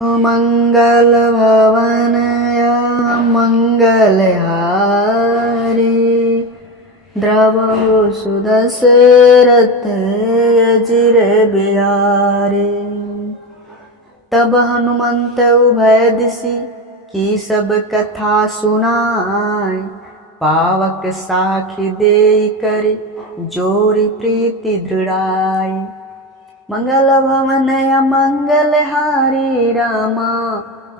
मंगल भवनय मंगलहारी द्रवहु सुदशरथ अजिर बिहारी। तब हनुमंत उभय दिशि की सब कथा सुनाय, पावक साखी देई करि जोरी प्रीति दृढ़ाई। मंगल भवनय मंगलहारी रामा,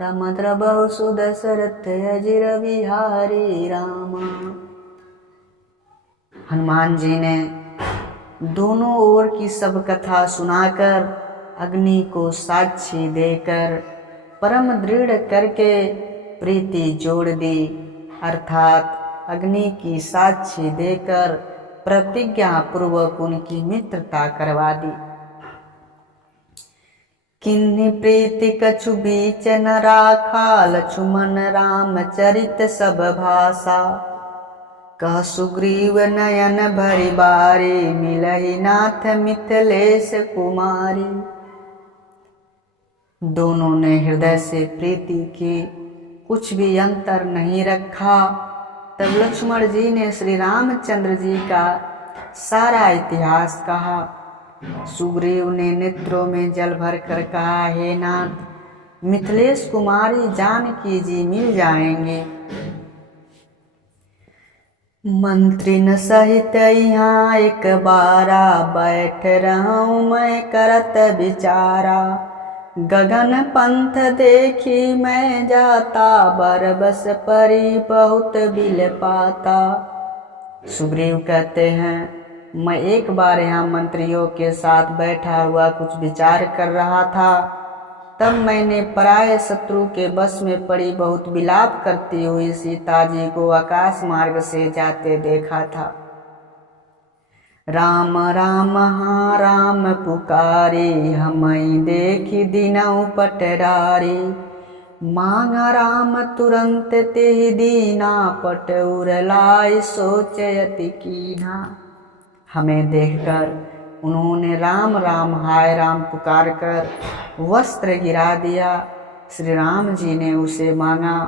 राम द्रवहु सुदशरथ अजिर बिहारी रामा। हनुमान जी ने दोनों ओर की सब कथा सुनाकर, अग्नि को साक्षी देकर, परम दृढ़ करके प्रीति जोड़ दी, अर्थात अग्नि की साक्षी देकर प्रतिज्ञा पूर्वक उनकी मित्रता करवा दी। किन्हीं प्रीति कछु बीच न राखा, लक्ष्मण राम चरित सब भाषा। कह सुग्रीव नयन भरि बारी, मिलहि नाथ मिथिलेश कुमारी। दोनों ने हृदय से प्रीति की, कुछ भी अंतर नहीं रखा। तब लक्ष्मण जी ने श्री रामचंद्र जी का सारा इतिहास कहा। सुग्रीव ने नेत्रों में जल भर कर कहा, हे नाथ, मिथिलेश कुमारी जानकी जी मिल जाएंगे। मंत्री न सहित यहाँ एक बारा, बैठ रहूं मैं करत विचारा। गगन पंथ देखी मैं जाता, बरबस परी बहुत बिल पाता। सुग्रीव कहते हैं, मैं एक बार यहाँ मंत्रियों के साथ बैठा हुआ कुछ विचार कर रहा था, तब मैंने पराये शत्रु के बस में पड़ी बहुत विलाप करती हुई सीता जी को आकाश मार्ग से जाते देखा था। राम राम हाँ राम पुकारी, हमई देखी दीनऊ पटरारी। मांगा राम तुरंत तेहि दीना, पट उरलाई सोचयति कीना। हमें देखकर उन्होंने राम राम हाय राम पुकार कर वस्त्र गिरा दिया। श्री राम जी ने उसे मांगा,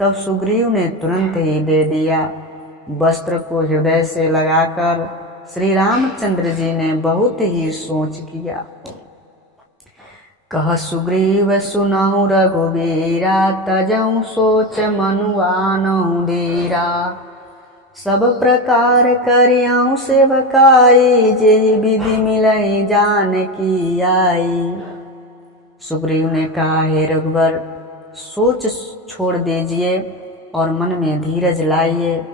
तब सुग्रीव ने तुरंत ही दे दिया। वस्त्र को हृदय से लगाकर श्री रामचंद्र जी ने बहुत ही सोच किया। कह सुग्रीव सुनहु रघुबीरा, तजहु सोच मनु आनहु धीरा। सब प्रकार करियाऊँ सेवकाई, जेहि विधि मिलई जानकी आई। सुग्रीव ने कहा, हे रघुवर, सोच छोड़ दीजिए और मन में धीरज लाइए।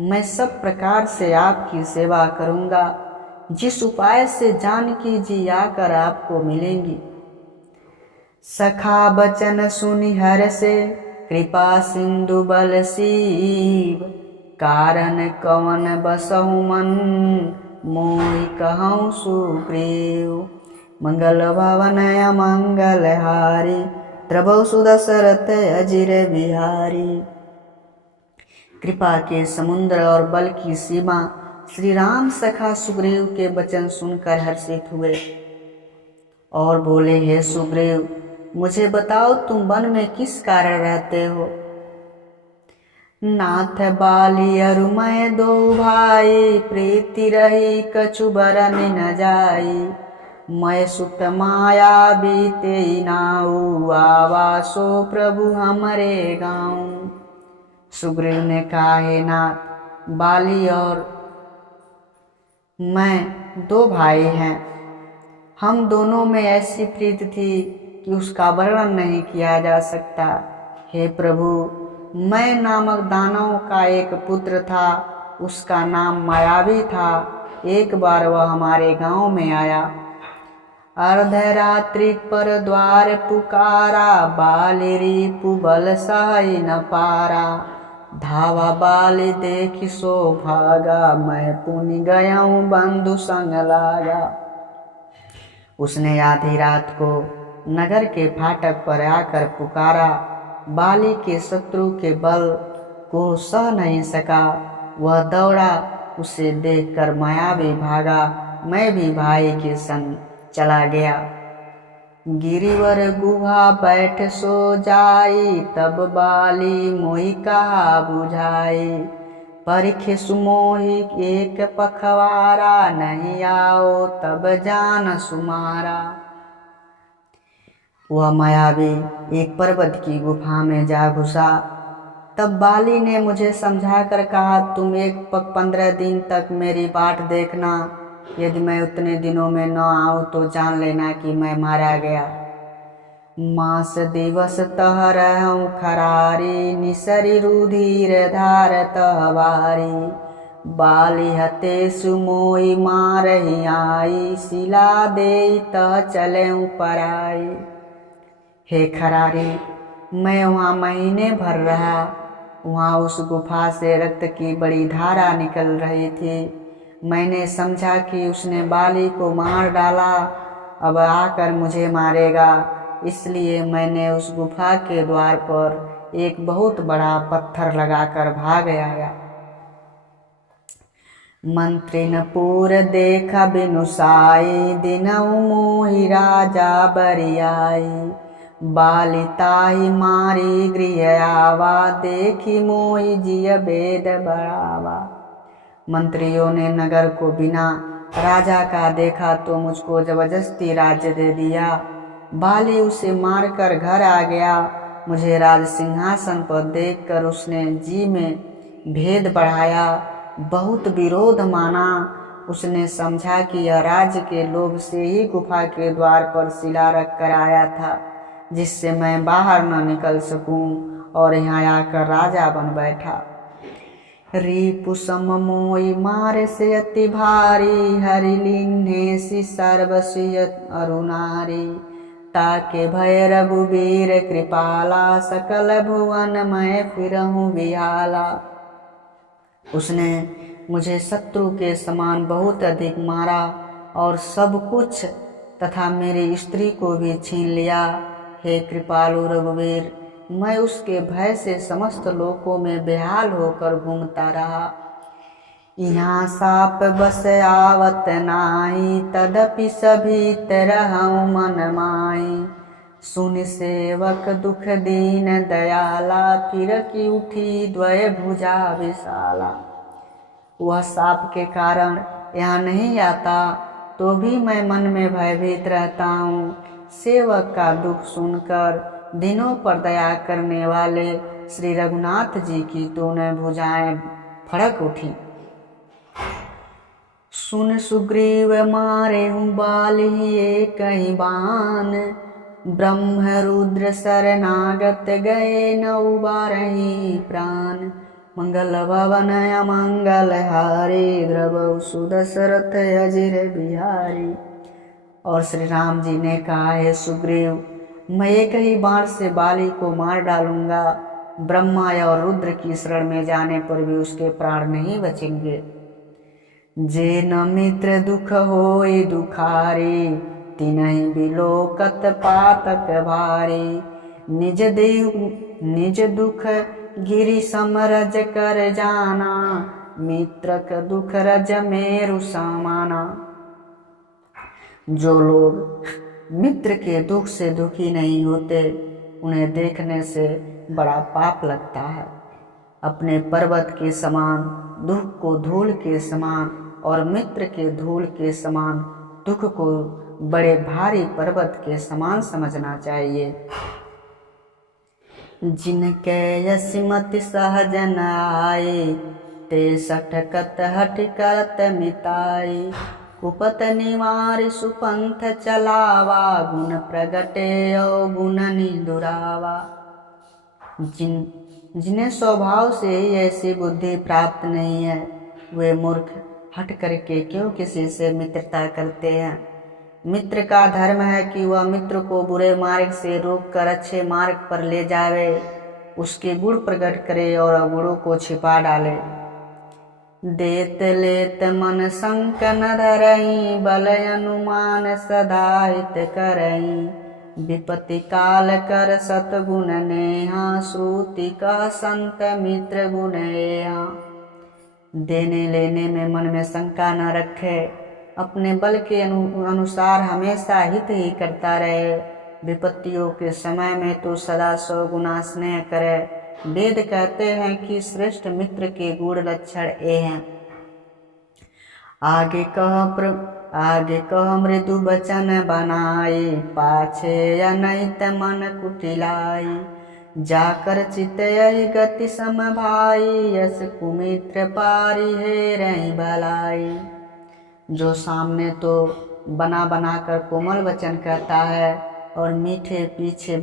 मैं सब प्रकार से आपकी सेवा करूँगा, जिस उपाय से जानकी जी आकर आपको मिलेंगी। सखा बचन सुनि हर्षे, कृपा सिंधु बल सीव। कारण कवन बसहु मन, मोहि कहऊँ सुग्रीव। मंगल भवनय मंगलहारी, द्रवहु सुदशरथ अजिर बिहारी। कृपा के समुद्र और बल की सीमा श्री राम सखा सुग्रीव के वचन सुनकर हर्षित हुए और बोले, हे सुग्रीव, मुझे बताओ तुम वन में किस कारण रहते हो। नाथ बाली अरु मैं दो भाई, प्रीति रही कछु बरन न जाई। मैं सुत माया बीते नाऊ, आवासो प्रभु हमरे गाँव। सुग्रीव ने कहा, हे नाथ, बाली और मैं दो भाई हैं। हम दोनों में ऐसी प्रीति थी कि उसका वर्णन नहीं किया जा सकता। हे प्रभु, मैं नामक दानव का एक पुत्र था, उसका नाम मायावी था। एक बार वह हमारे गांव में आया। अर्धरात्रि पर द्वार पुकारा, बाली रिपु बल सही न पारा। धावा बाली देखी सो भागा, मैं पुनि गयाऊँ बंधु संग लागा। उसने आधी रात को नगर के फाटक पर आकर पुकारा। बाली के शत्रु के बल को सह नहीं सका, वह दौड़ा। उसे देखकर मायावी भागा। मैं भी भाई के संग चला गया। गिरिवर गुहा बैठ सो जाई, तब बाली मोहि कहा बुझाई। परिख सुमोहि एक पखवारा, नहीं आओ तब जान सुमारा। वह मायावी एक पर्वत की गुफा में जा घुसा। तब बाली ने मुझे समझा कर कहा, तुम 15 दिन तक मेरी बाट देखना। यदि मैं उतने दिनों में न आऊं तो जान लेना कि मैं मारा गया। मास दिवस तह रहूं खरारी, निसरी रुधिर धार तहवारी। बाली हते सुमोई मारही आई, सिला दे तह चले पराई। हे खरारी, मैं वहाँ महीने भर रहा। वहाँ उस गुफा से रक्त की बड़ी धारा निकल रही थी। मैंने समझा कि उसने बाली को मार डाला, अब आकर मुझे मारेगा। इसलिए मैंने उस गुफा के द्वार पर एक बहुत बड़ा पत्थर लगाकर भाग आया। मंत्रिन पुर देखा बिनुसाई, दिनऊ मोहि राजा बरियाई। बाली ताहि मारी गृह आवा, देखी मोहि जिय बेद बढ़ावा। मंत्रियों ने नगर को बिना राजा का देखा तो मुझको जबरदस्ती राज्य दे दिया। बाली उसे मारकर घर आ गया। मुझे राज सिंहासन पर देखकर उसने जी में भेद बढ़ाया, बहुत विरोध माना। उसने समझा कि यह राज्य के लोभ से ही गुफा के द्वार पर शिला रख कर आया था, जिससे मैं बाहर न निकल सकूं और यहाँ आकर राजा बन बैठा। रिपु सम मोई मारे से अति भारी, हरि लीन्हे सी सर्वस्वी अरुणारी। ताके भय रघुबीर कृपाला, सकल भुवन मैं फिरहूँ बिहाला। उसने मुझे शत्रु के समान बहुत अधिक मारा और सब कुछ तथा मेरी स्त्री को भी छीन लिया। हे कृपालु रघुवीर, मैं उसके भय से समस्त लोकों में बेहाल होकर घूमता रहा। यहाँ साप बस आवत नाही, तदपि सभी तरहूँ मन माई। सुन सेवक दुख दीन दयाला, फिर की उठी द्वय भुजा विशाला। वह साप के कारण यहाँ नहीं आता, तो भी मैं मन में भयभीत रहता हूँ। सेवक का दुख सुनकर दिनों पर दया करने वाले श्री रघुनाथ जी की दोनों भुजाएं फड़क उठी। सुन सुग्रीव मारे हूँ बाली एक ही बान, ब्रह्म रुद्र शरणागत गए नौ बारही प्राण। मंगल भवन अमंगल हारी, द्रवहु सुदशरथ अजिर बिहारी। और श्री राम जी ने कहा, है सुग्रीव, मैं एक ही बाण से बाली को मार डालूंगा। ब्रह्मा और रुद्र की शरण में जाने पर भी उसके प्राण नहीं बचेंगे। जे न मित्र दुख होई दुखारी, तिनहि बिलोकत पातक भारी। निज दुख गिरि समरज कर जाना, मित्रक दुख रज मेरु समाना। जो लोग मित्र के दुख से दुखी नहीं होते, उन्हें देखने से बड़ा पाप लगता है। अपने पर्वत के समान दुख को धूल के समान और मित्र के धूल के समान दुख को बड़े भारी पर्वत के समान समझना चाहिए। जिनके यसिमति सहज न आए, ते सठकत हट करत मिताई। कुपत निवारि सुपंथ चलावा, गुण प्रगटे और गुण निदुरावा। जिन्हें स्वभाव से ही ऐसी बुद्धि प्राप्त नहीं है, वे मूर्ख हट करके क्यों किसी से मित्रता करते हैं। मित्र का धर्म है कि वह मित्र को बुरे मार्ग से रोककर अच्छे मार्ग पर ले जावे, उसके गुण प्रकट करे और अवगुणों को छिपा डाले। देत लेत मन संक न धरई, बल अनुमान सदा हित करई। विपत्ति काल कर सतगुण नेहा, श्रुति कह संत मित्र गुण एहा। देने लेने में मन में शंका न रखे, अपने बल के अनुसार हमेशा हित ही करता रहे। विपत्तियों के समय में तो सदा 100 गुना स्नेह करे। वेद कहते हैं कि श्रेष्ठ मित्र के गुण लक्षण ये हैं। आगे कह मृदु बचन बनाई, पाछे अनैत मन कुटिलाई। जाकर चित यही गति सम भाई, यस कुमित्र पारी है रही भलाई। जो सामने तो बना बना कर कोमल वचन कहता है और पीठ पीछे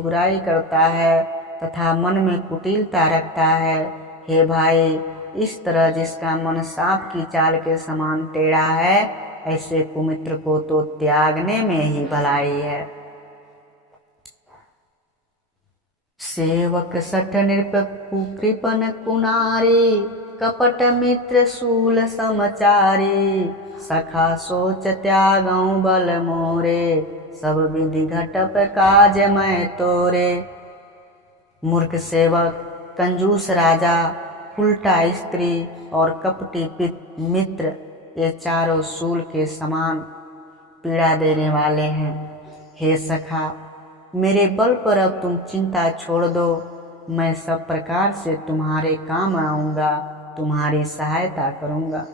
बुराई करता है तथा मन में कुटिलता रखता है। हे भाई, इस तरह जिसका मन सांप की चाल के समान टेढ़ा है, ऐसे कुमित्र को तो त्यागने में ही भलाई है। सेवक सठ नृप कुकृपन कुनारी, कपट मित्र शूल समचारी। सखा सोच त्यागऊ बल मोरे, सब विधि घटप काज मैं तोरे। मूर्ख सेवक, कंजूस राजा, उल्टा स्त्री और कपटी मित्र, ये चारों शूल के समान पीड़ा देने वाले हैं। हे सखा, मेरे बल पर अब तुम चिंता छोड़ दो। मैं सब प्रकार से तुम्हारे काम आऊँगा, तुम्हारी सहायता करूँगा।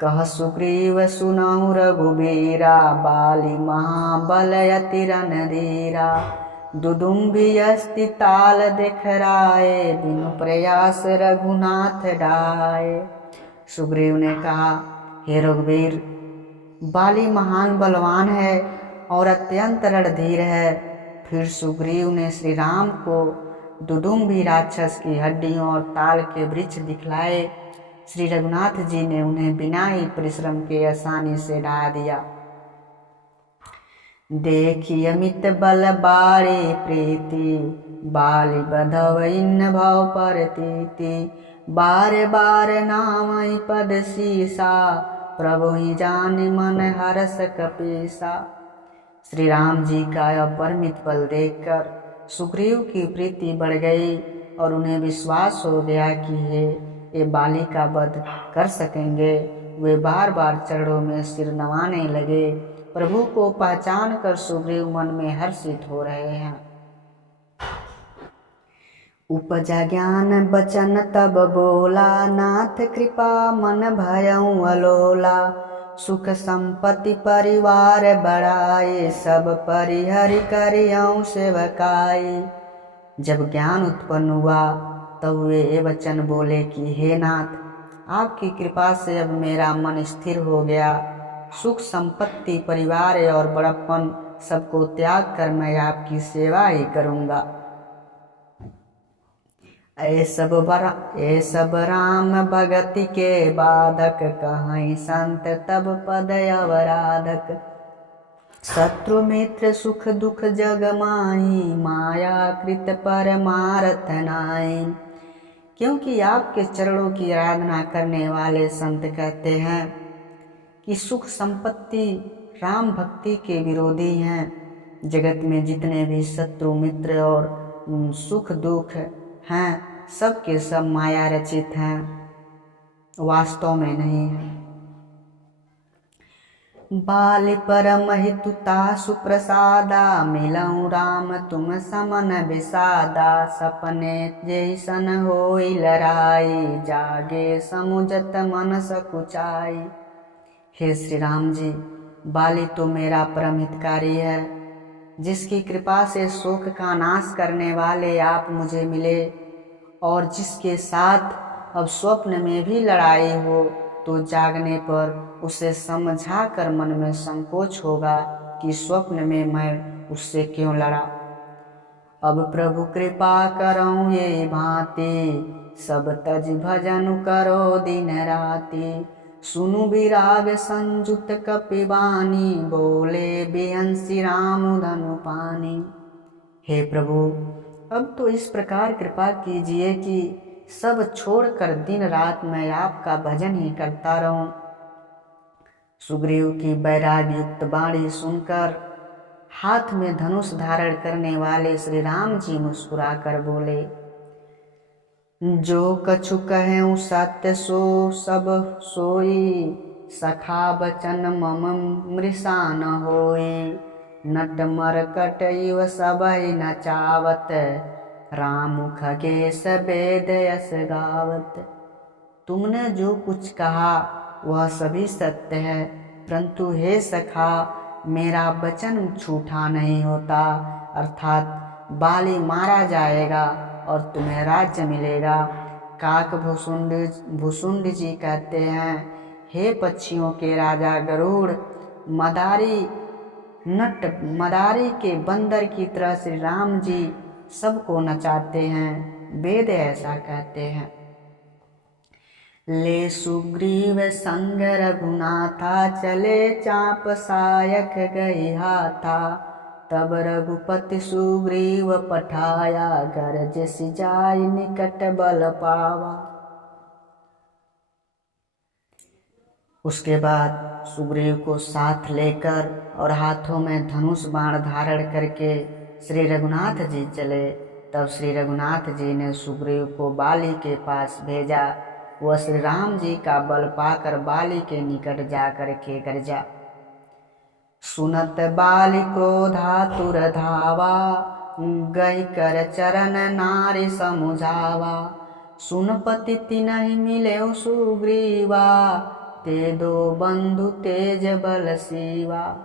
कह सुग्रीव सुनहु रघुबीरा, बाली महाबल अति रणधीरा। दुदुम्बी अस्ति ताल दिखराए, बिनु प्रयास रघुनाथ डाए। सुग्रीव ने कहा, हे रघुवीर, बाली महान बलवान है और अत्यंत रणधीर है। फिर सुग्रीव ने श्री राम को दुदुम्बी राक्षस की हड्डियों और ताल के वृक्ष दिखलाए। श्री रघुनाथ जी ने उन्हें बिना ही परिश्रम के आसानी से ढा दिया। देखी अमित बल बारी प्रीति, बाली बधव इन भव परतीति। बार बार नाम पद सीसा, प्रभु ही जान मन हरस कपीसा। श्री राम जी का अपरिमित बल देखकर सुग्रीव की प्रीति बढ़ गई और उन्हें विश्वास हो गया कि ये बाली का वध कर सकेंगे। वे बार बार चरणों में सिर नवाने लगे। प्रभु को पहचान कर सुग्रीव मन में हर्षित हो रहे हैं। उपजा ज्ञान बचन तब बोला, नाथ कृपा मन भयउ अलोला। सुख संपत्ति परिवार बढ़ाए, सब परिहरि करियउ सेवकाई। जब ज्ञान उत्पन्न हुआ तब वे ये वचन बोले कि हे नाथ, आपकी कृपा से अब मेरा मन स्थिर हो गया। सुख संपत्ति परिवार और बड़प्पन सबको त्याग कर मैं आपकी सेवा ही करूँगा। ए सब राम भगति के बाधक, कहीं संत तब पद अवराधक। शत्रु मित्र सुख दुख जग माही, माया कृत परमारथ नाई। क्योंकि आपके चरणों की आराधना करने वाले संत कहते हैं कि सुख संपत्ति राम भक्ति के विरोधी हैं। जगत में जितने भी शत्रु मित्र और सुख दुख हैं, सब के सब माया रचित हैं, वास्तव में नहीं है। बाल परम हितुता सुप्रसादा, मिलऊँ राम तुम समन विषादा। सपने जैसन होई लड़ाई, जागे समुझत मन सकुचाई। हे श्री राम जी, बाली तो मेरा परम हितकारी है, जिसकी कृपा से शोक का नाश करने वाले आप मुझे मिले, और जिसके साथ अब स्वप्न में भी लड़ाई हो तो जागने पर उसे समझा कर मन में संकोच होगा कि स्वप्न में मैं उससे क्यों लड़ा। अब प्रभु कृपा करऊँ ये भांति, सब तज भजन करो दिन राति। सुनु विराग संजुत कपिवानी, बोले बेहंसी राम धनु पानी। हे प्रभु, अब तो इस प्रकार कृपा कीजिए कि सब छोड़कर दिन रात मैं आपका भजन ही करता रहूं। सुग्रीव की वैराग्य युक्त वाणी सुनकर हाथ में धनुष धारण करने वाले श्री राम जी मुस्कुराकर बोले, जो कछु कहूँ सत्य सो सब सोई। सखा बचन मम मृषा न होई। नट मरकट इव सबहि नचावत, राम खगेश वेद यस गावत। तुमने जो कुछ कहा वह सभी सत्य है, परंतु हे सखा मेरा वचन झूठा नहीं होता, अर्थात बाली मारा जाएगा और तुम्हें राज्य मिलेगा। काक भुसुंड जी कहते हैं, हे पक्षियों के राजा गरुड़, मदारी के बंदर की तरह श्री राम जी सबको नचाते हैं। वेद ऐसा कहते हैं। ले सुग्रीव संग रघुनाथा, चले चाप सायक गई हाथा। तब रघुपति सुग्रीव पठाया, गरज सिजाई निकट बल पावा। उसके बाद सुग्रीव को साथ लेकर और हाथों में धनुष बाण धारण करके श्री रघुनाथ जी चले। तब श्री रघुनाथ जी ने सुग्रीव को बाली के पास भेजा। वह श्री राम जी का बल पाकर बाली के निकट जाकर के गरजा। सुनत बाली क्रोधातुर धावा, गई कर चरण नारी समुझावा। सुन पति तिनहि मिले सुग्रीवा, ते दो बंधु तेज बल सीवा।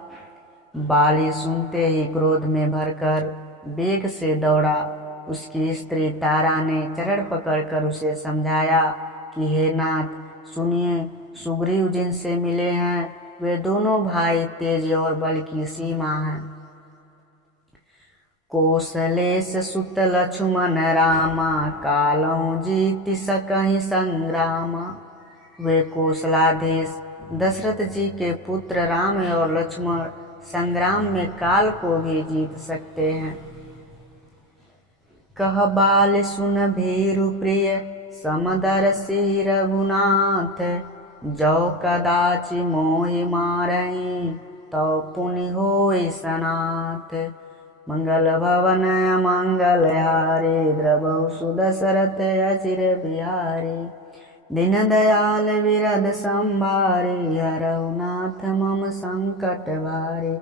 बाली सुनते ही क्रोध में भरकर वेग से दौड़ा। उसकी स्त्री तारा ने चरण पकड़कर उसे समझाया कि हे नाथ सुनिए, सुग्रीव जिनसे मिले हैं वे दोनों भाई तेज और बल की सीमा हैं। कौशलेश सुत लक्ष्मण रामा, कालहु जीति सकहि संग्रामा। वे कौशलाधीश दशरथ जी के पुत्र राम और लक्ष्मण संग्राम में काल को भी जीत सकते हैं। कह बाल सुन भीरु प्रिय, समदर्शी रघुनाथ। जो कदाचि मोहि मारहि, तो पुनि होई सनाथ। मंगल भवन अमंगल हारे, द्रवहु सुदशरथ अचिर बिहारी। दीन दयाल विरद संभारे, हरहु नाथ मम संकट भारे।